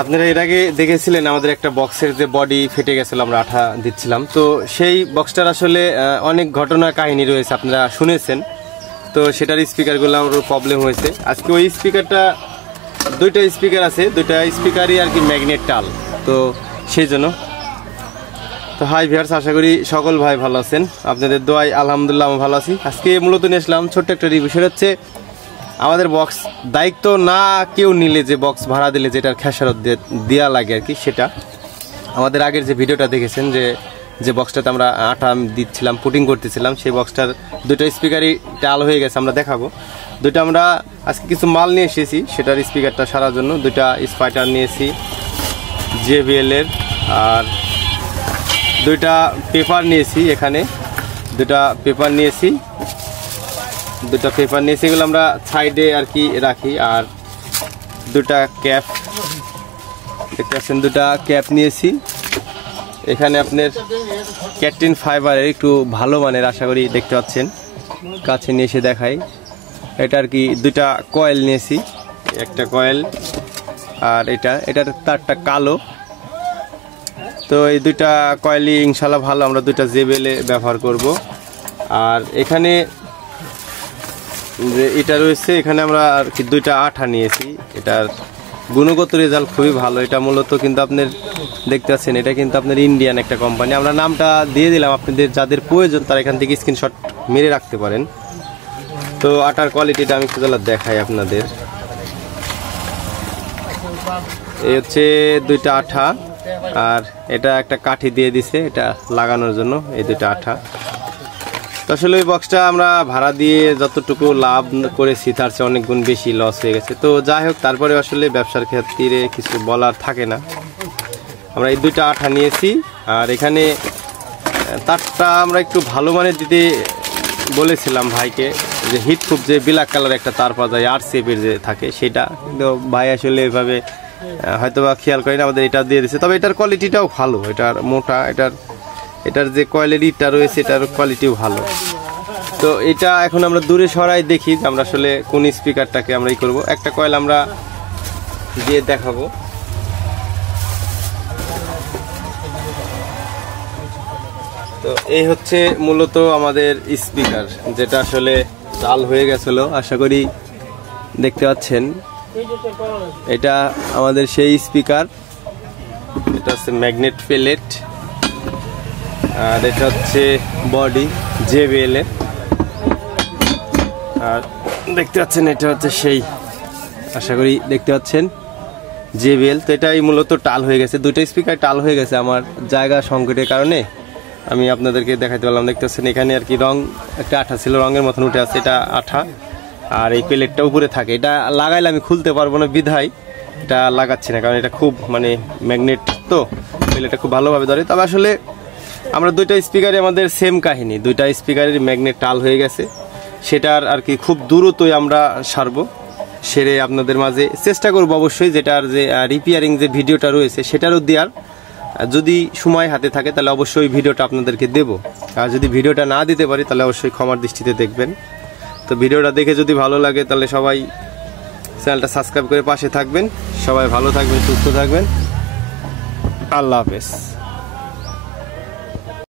আপনারা এর আগে দেখেছিলেন আমাদের একটা বক্সের যে বডি ফেটে গেছিল, আমরা আঠা দিচ্ছিলাম। তো সেই বক্সটার আসলে অনেক ঘটনা কাহিনী রয়েছে, আপনারা শুনেছেন। তো সেটার স্পিকারগুলো আমার প্রবলেম হয়েছে। আজকে ওই স্পিকারটা, দুইটা স্পিকার আছে, দুইটা স্পিকারই আর কি ম্যাগনেট টাল, তো সেই জন্য। তো হাই ভিউয়ার্স, আশা করি সকল ভাই ভালো আছেন, আপনাদের দোয়ায় আলহামদুলিল্লাহ আমি ভালো আছি। আজকে মূলত নিয়ে আসলাম ছোট্ট একটা রিভিউ। সেটা হচ্ছে আমাদের বক্স দায়িত্ব না কেউ নিলে যে বক্স ভাড়া দিলে যেটার খেসারত দেওয়া লাগে আর কি, সেটা আমাদের আগের যে ভিডিওটা দেখেছেন, যে বক্সটাতে আমরা আঠা দিচ্ছিলাম, পুটিং করতেছিলাম, সেই বক্সটার দুটো স্পিকারই টাল হয়ে গেছে, আমরা দেখাবো। দুটো আমরা আজকে কিছু মাল নিয়ে এসেছি সেটার স্পিকারটা সারার জন্য। দুটা স্পাইটার নিয়েছি JBL এর, আর দুইটা পেপার নিয়েছি। এখানে দুটা পেপার নিয়েছি, এগুলো আমরা সাইডে আর কি রাখি। আর দুটা ক্যাপ দেখতে পাচ্ছেন, দুটা ক্যাপ নিয়েছি। এখানে আপনার ক্যাটরিন ফাইবারের একটু ভালো মানের, আশা করি দেখতে পাচ্ছেন, কাছে নিয়ে এসে দেখাই। এটা আর কি দুইটা কয়েল নিয়েছি, একটা কয়েল আর এটার তারটা কালো। তো এই দুইটা কয়েলই ইনশাল্লাহ ভালো, আমরা দুইটা JBL ব্যবহার করব। আর এখানে যে এটা রয়েছে, এখানে আমরা আর কি দুইটা আঠা নিয়েছি। এটার গুণগত রেজাল্ট খুবই ভালো। এটা মূলত কিন্তু আপনার দেখতে পাচ্ছেন, এটা কিন্তু আপনার ইন্ডিয়ান একটা কোম্পানি। আমরা নামটা দিয়ে দিলাম, আপনাদের যাদের প্রয়োজন তারা এখান থেকে স্ক্রিনশট মেরে রাখতে পারেন। তো আটার কোয়ালিটিটা আমি একটু দেখাই আপনাদের। এই হচ্ছে দুইটা আঠা, আর এটা একটা কাঠি দিয়ে দিছে এটা লাগানোর জন্য, এই দুইটা আঠা। তো আসলে ওই বক্সটা আমরা ভাড়া দিয়ে যতটুকু লাভ করেছি তার চেয়ে অনেক গুণ বেশি লস হয়ে গেছে। তো যাই হোক, তারপরে আসলে ব্যবসার ক্ষেত্রে কিছু বলার থাকে না। আমরা এই দুইটা আঠা নিয়েছি, আর এখানে তারটা আমরা একটু ভালো মানের দিতে বলেছিলাম ভাইকে, যে হিটপ্রুফ যে ব্ল্যাক কালার একটা তার পাওয়া যায় RCF এর যে থাকে সেটা, কিন্তু ভাই আসলে এভাবে হয়তো বা খেয়াল করেন, আমাদের এটা দিয়ে দিয়েছে। তবে এটার কোয়ালিটিটাও ভালো, এটার মোটা, এটার যে কয়েলের ইটটা রয়েছে এটার কোয়ালিটিও ভালো। তো এটা এখন আমরা দূরে সরাই দেখি যে আমরা আসলে কোন স্পিকারটাকে আমরা ই করবো। একটা কয়েল আমরা দিয়ে দেখাবো। তো এই হচ্ছে মূলত আমাদের স্পিকার, যেটা আসলে চাল হয়ে গেছিল, আশা করি দেখতে পাচ্ছেন। এটা আমাদের সেই স্পিকার, এটা হচ্ছে ম্যাগনেট প্লেট, আর এটা হচ্ছে বডি JBL এর। আর দেখতে পাচ্ছেন এটা হচ্ছে সেই, আশা করি দেখতে পাচ্ছেন, JBL। তো এটাই মূলত টাল হয়ে গেছে, দুটো স্পিকার টাল হয়ে গেছে। আমার জায়গা সংকটের কারণে আমি আপনাদেরকে দেখাতে পারলাম। দেখতে পাচ্ছেন এখানে আর কি রং একটা আঠা ছিল, রঙের মতন উঠে আছে, এটা আঠা। আর এই প্লেটটা উপরে থাকে, এটা লাগাইলে আমি খুলতে পারবো না বিধায় এটা লাগাচ্ছি না, কারণ এটা খুব মানে ম্যাগনেট, তো প্লেটটা খুব ভালোভাবে ধরে। তবে আসলে আমরা দুইটা স্পিকারে আমাদের সেম কাহিনী, দুইটা স্পিকারের ম্যাগনেট টাল হয়ে গেছে, সেটার আর কি খুব দ্রুতই আমরা সারবো, সেরে আপনাদের মাঝে চেষ্টা করবো অবশ্যই। যেটার যে রিপেয়ারিং যে ভিডিওটা রয়েছে সেটারও দেওয়ার, যদি সময় হাতে থাকে তাহলে অবশ্যই ভিডিওটা আপনাদেরকে দেব। আর যদি ভিডিওটা না দিতে পারি তাহলে অবশ্যই ক্ষমার দৃষ্টিতে দেখবেন। তো ভিডিওটা দেখে যদি ভালো লাগে তাহলে সবাই চ্যানেলটা সাবস্ক্রাইব করে পাশে থাকবেন। সবাই ভালো থাকবেন, সুস্থ থাকবেন, আল্লাহ হাফেজ।